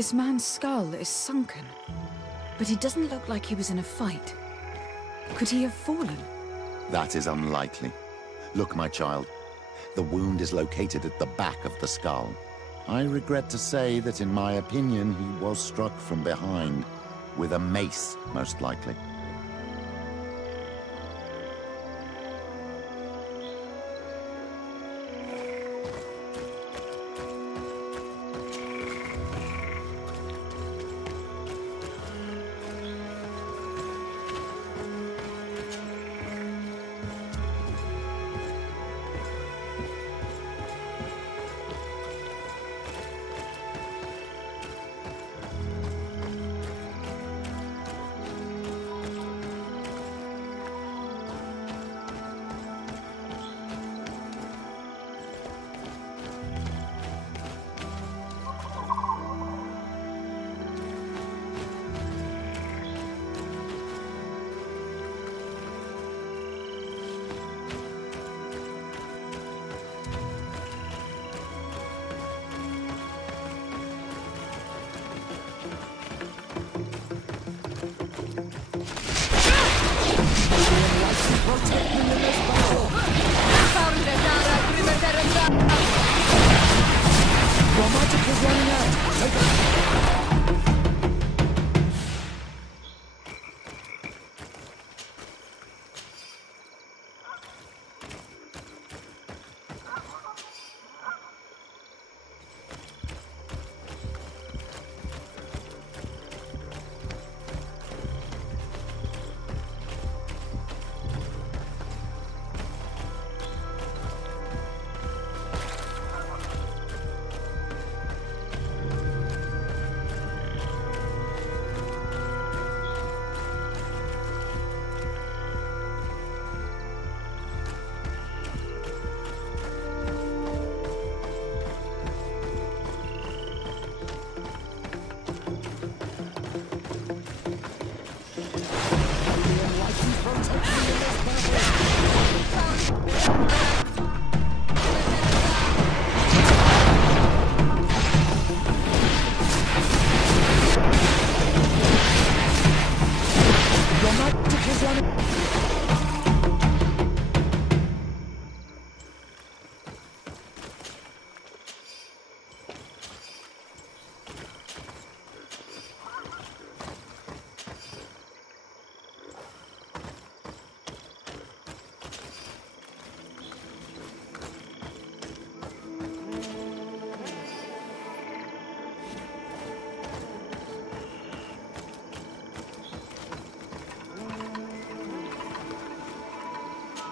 This man's skull is sunken, but he doesn't look like he was in a fight. Could he have fallen? That is unlikely. Look, my child. The wound is located at the back of the skull. I regret to say that in my opinion he was struck from behind, with a mace, most likely.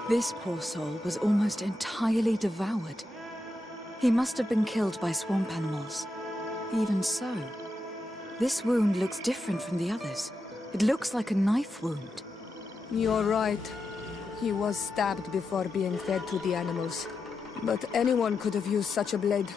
This poor soul was almost entirely devoured. He must have been killed by swamp animals. Even so, this wound looks different from the others. It looks like a knife wound. You're right. He was stabbed before being fed to the animals. But anyone could have used such a blade.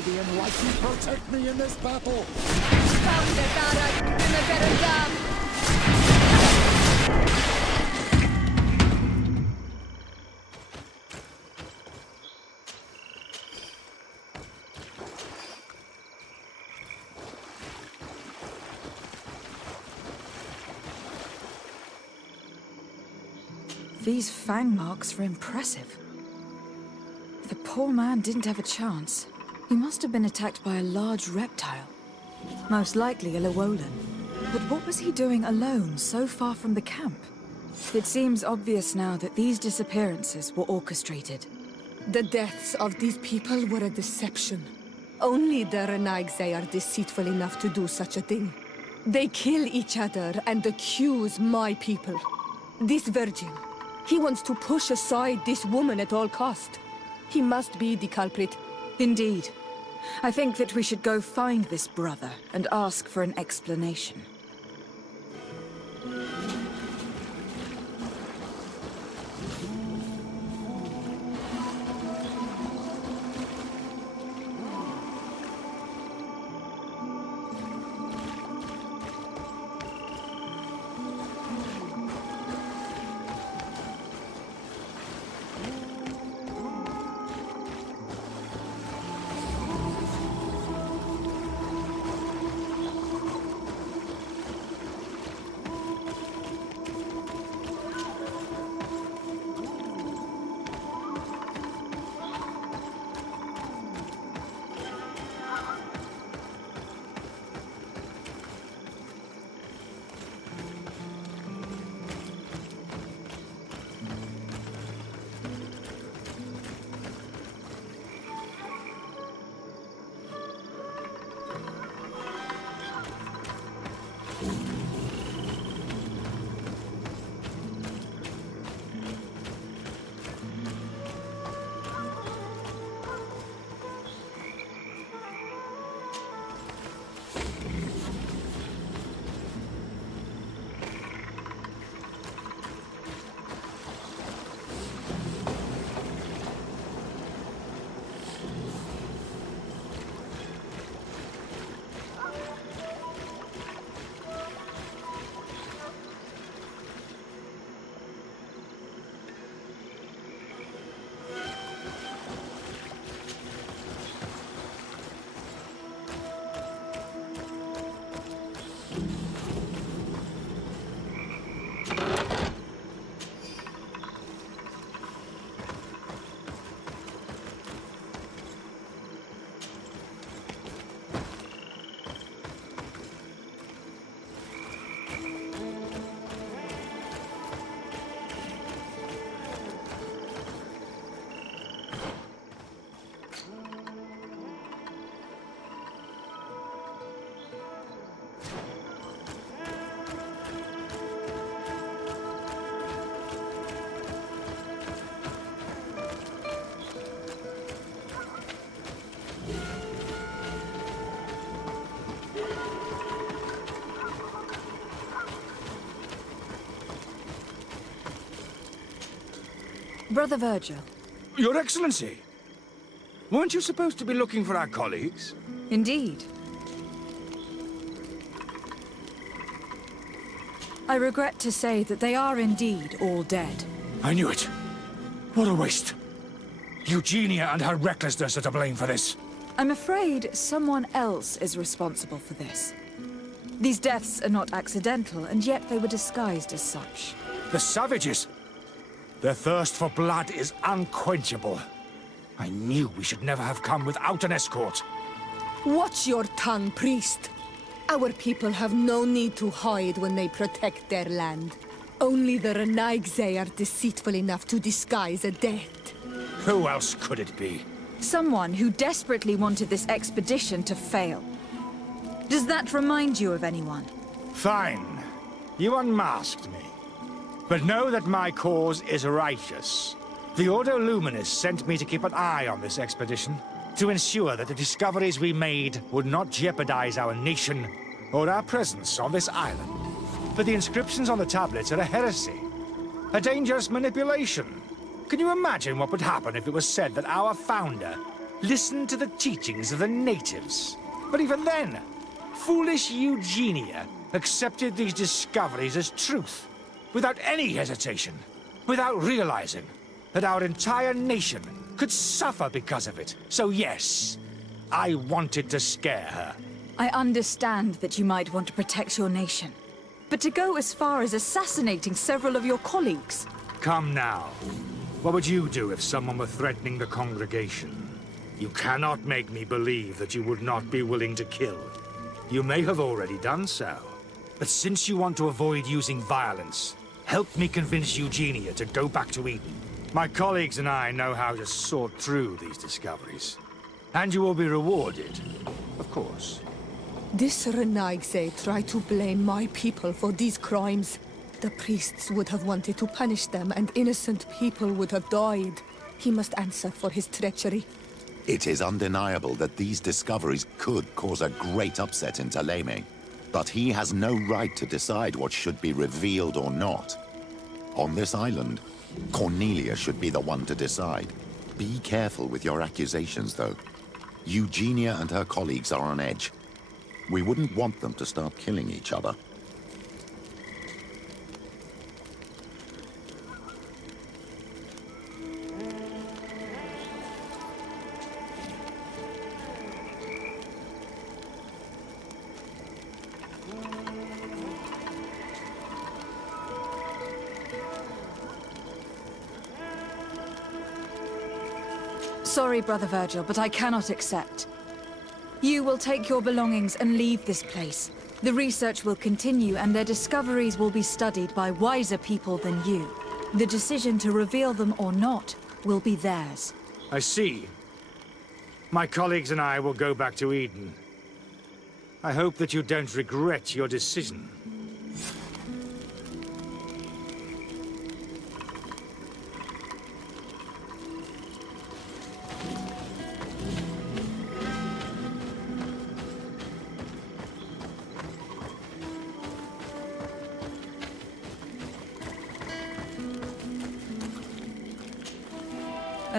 The enlightened protect me in this battle! these fang marks are impressive. The poor man didn't have a chance. He must have been attacked by a large reptile. Most likely a Llewellyn. But what was he doing alone, so far from the camp? It seems obvious now that these disappearances were orchestrated. The deaths of these people were a deception. Only the Renaigse are deceitful enough to do such a thing. They kill each other and accuse my people. This Virgil, he wants to push aside this woman at all cost. He must be the culprit. Indeed. I think that we should go find this brother and ask for an explanation. Brother Virgil. Your Excellency! Weren't you supposed to be looking for our colleagues? Indeed. I regret to say that they are indeed all dead. I knew it. What a waste. Eugenia and her recklessness are to blame for this. I'm afraid someone else is responsible for this. These deaths are not accidental, and yet they were disguised as such. The savages! Their thirst for blood is unquenchable. I knew we should never have come without an escort. Watch your tongue, priest. Our people have no need to hide when they protect their land. Only the Renaigse are deceitful enough to disguise a death. Who else could it be? Someone who desperately wanted this expedition to fail. Does that remind you of anyone? Fine. You unmasked me. But know that my cause is righteous. The Ordo Luminis sent me to keep an eye on this expedition, to ensure that the discoveries we made would not jeopardize our nation or our presence on this island. But the inscriptions on the tablets are a heresy, a dangerous manipulation. Can you imagine what would happen if it was said that our founder listened to the teachings of the natives? But even then, foolish Eugenia accepted these discoveries as truth, without any hesitation, without realizing that our entire nation could suffer because of it. So yes, I wanted to scare her. I understand that you might want to protect your nation, but to go as far as assassinating several of your colleagues... Come now. What would you do if someone were threatening the congregation? You cannot make me believe that you would not be willing to kill. You may have already done so. But since you want to avoid using violence, help me convince Eugenia to go back to Eden. My colleagues and I know how to sort through these discoveries. And you will be rewarded, of course. This Renaigse tried to blame my people for these crimes. The priests would have wanted to punish them, and innocent people would have died. He must answer for his treachery. It is undeniable that these discoveries could cause a great upset in Thélème. But he has no right to decide what should be revealed or not. On this island, Cornelia should be the one to decide. Be careful with your accusations, though. Eugenia and her colleagues are on edge. We wouldn't want them to start killing each other. Sorry, Brother Virgil, but I cannot accept. You will take your belongings and leave this place. The research will continue, and their discoveries will be studied by wiser people than you. The decision to reveal them or not will be theirs. I see. My colleagues and I will go back to Eden. I hope that you don't regret your decision.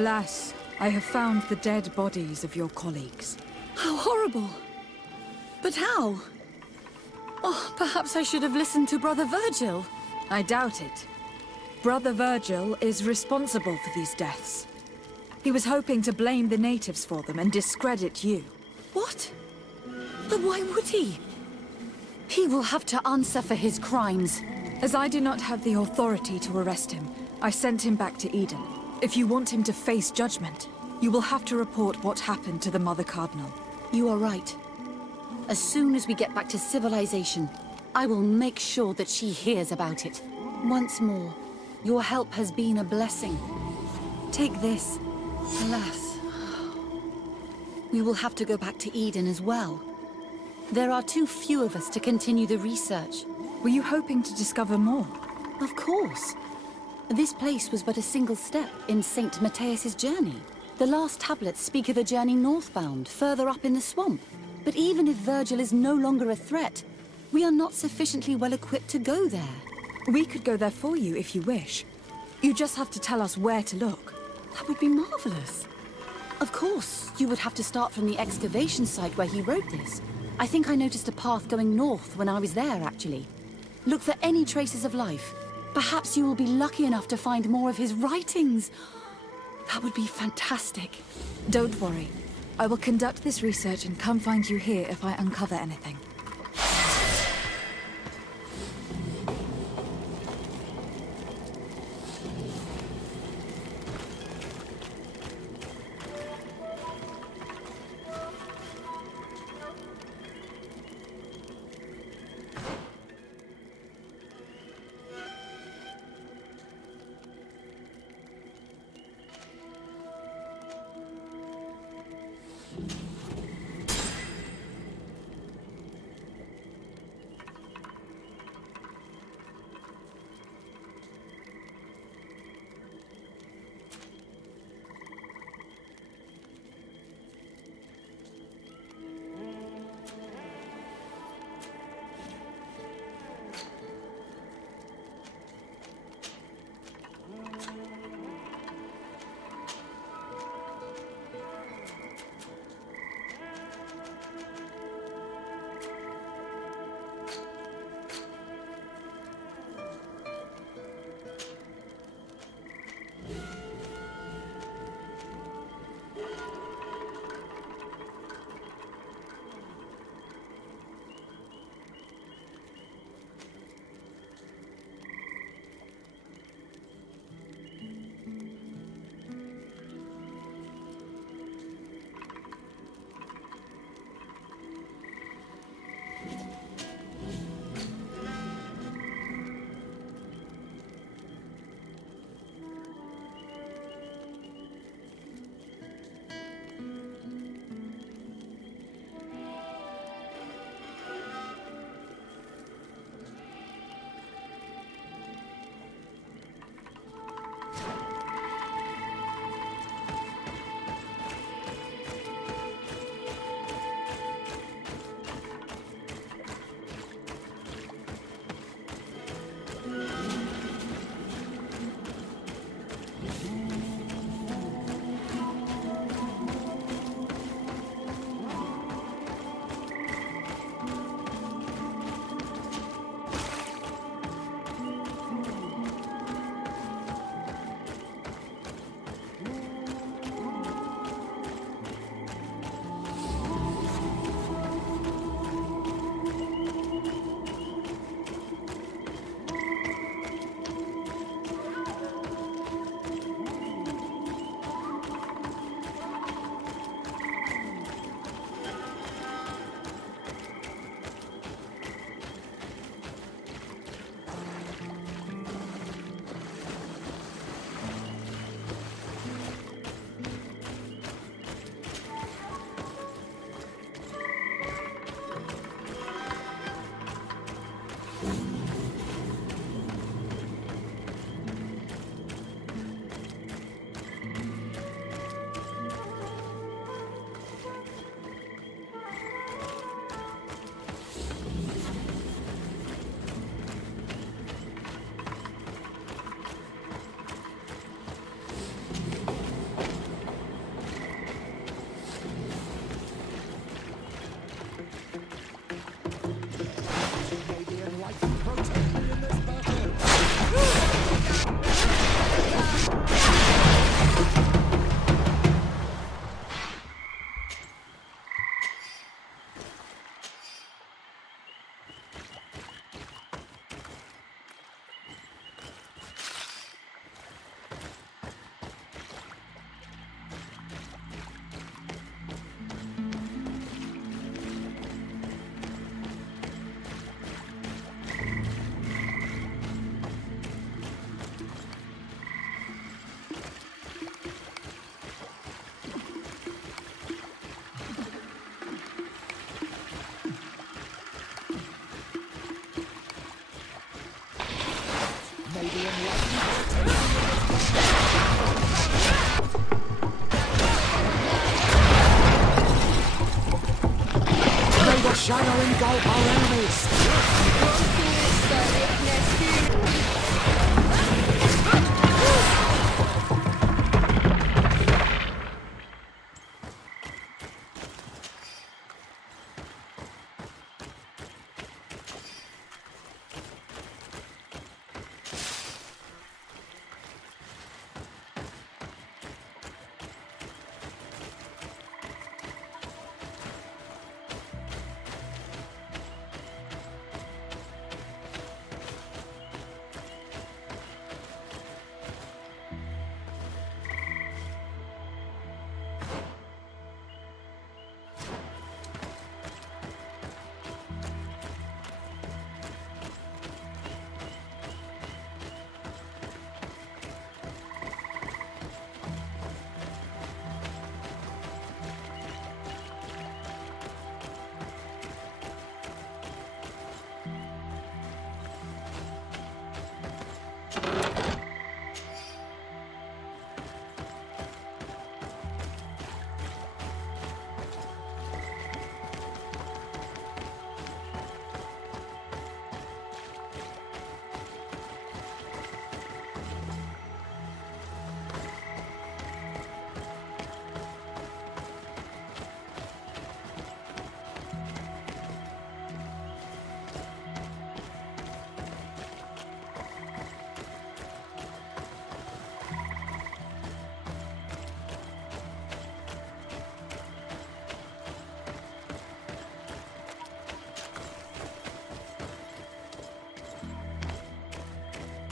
Alas, I have found the dead bodies of your colleagues. How horrible! But how? Oh, perhaps I should have listened to Brother Virgil. I doubt it. Brother Virgil is responsible for these deaths. He was hoping to blame the natives for them and discredit you. What? But why would he? He will have to answer for his crimes. As I do not have the authority to arrest him, I sent him back to Eden. If you want him to face judgment, you will have to report what happened to the Mother Cardinal. You are right. As soon as we get back to civilization, I will make sure that she hears about it. Once more, your help has been a blessing. Take this. Alas, we will have to go back to Eden as well. There are too few of us to continue the research. Were you hoping to discover more? Of course. This place was but a single step in St. Matthias's journey. The last tablets speak of a journey northbound, further up in the swamp. But even if Virgil is no longer a threat, we are not sufficiently well equipped to go there. We could go there for you if you wish. You just have to tell us where to look. That would be marvelous. Of course, you would have to start from the excavation site where he wrote this. I think I noticed a path going north when I was there, actually. Look for any traces of life. Perhaps you will be lucky enough to find more of his writings. That would be fantastic. Don't worry. I will conduct this research and come find you here if I uncover anything. shadow engulf our enemies!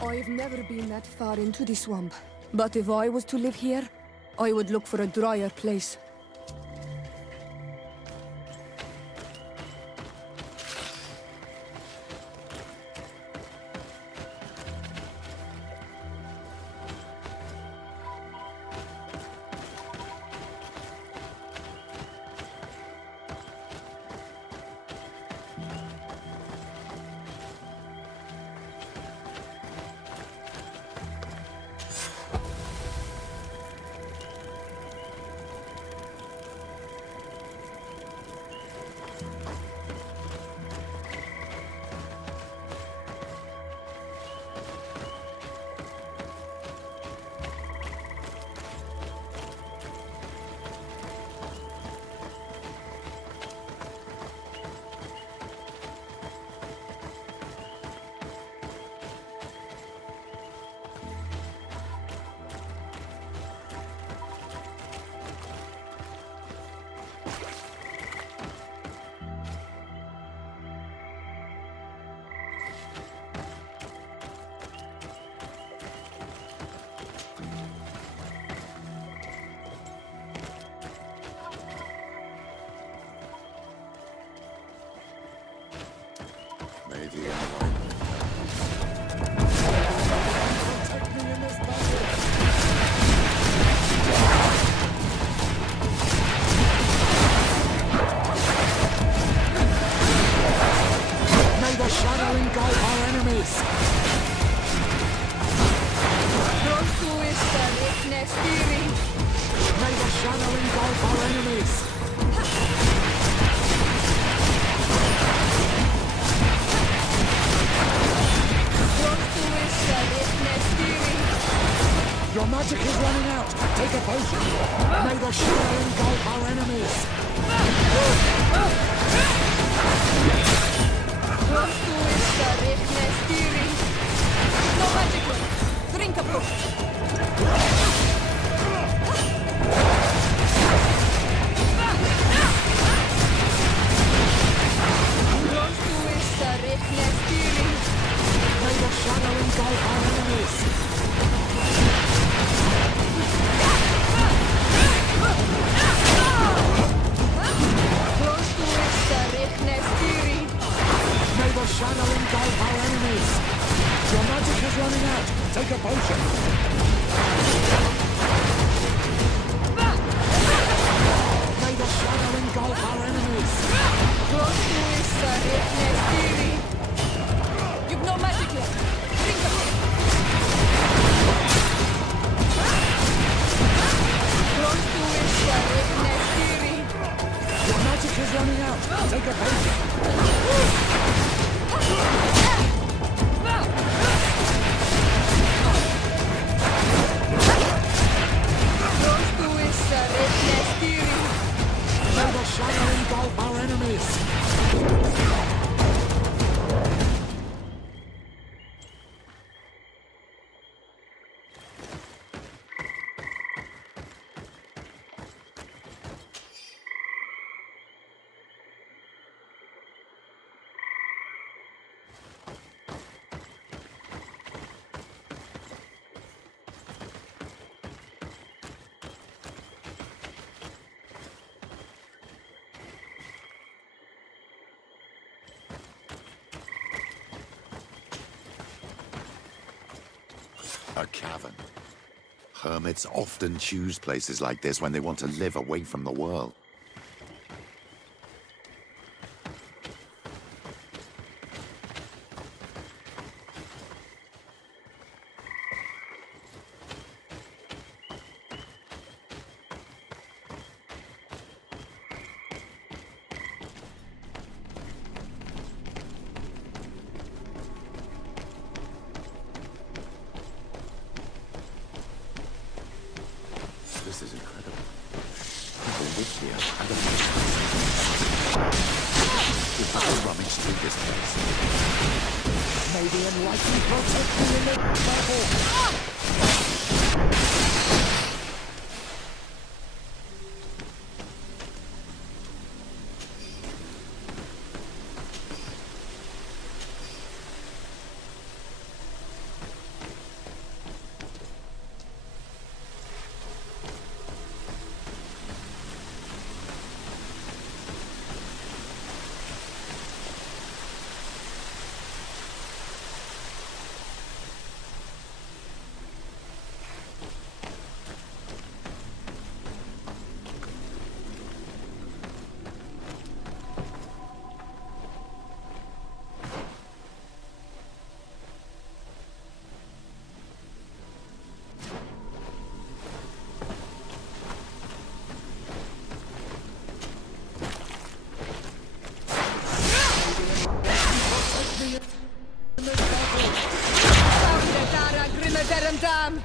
I've never been that far into the swamp. But if I was to live here, I would look for a drier place. Your magic is running out. Take a potion. May the shadow engulf our enemies. No magical. Drink a potion. May the shadow engulf our enemies. May the shadow engulf our enemies. Your magic is running out. Take a potion. May the shadow engulf our enemies. You've no magic left. Drink a potion. Your magic is running out. Take a potion. A cavern. Hermits often choose places like this when they want to live away from the world. This is incredible. People live here. If I rummage through this place. May the enlightened protect me in the battle. Dam!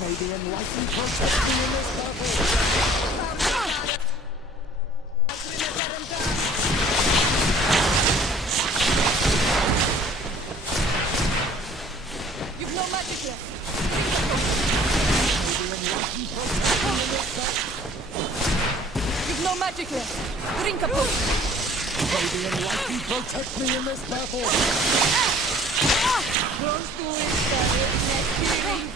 May the enlightened protect me in this battle. You've no magic left. May the enlightened protect me in this battle. You've no magic left. Drink a potion. May the enlightened protect me in this battle. Close to it, sir. Next hearing.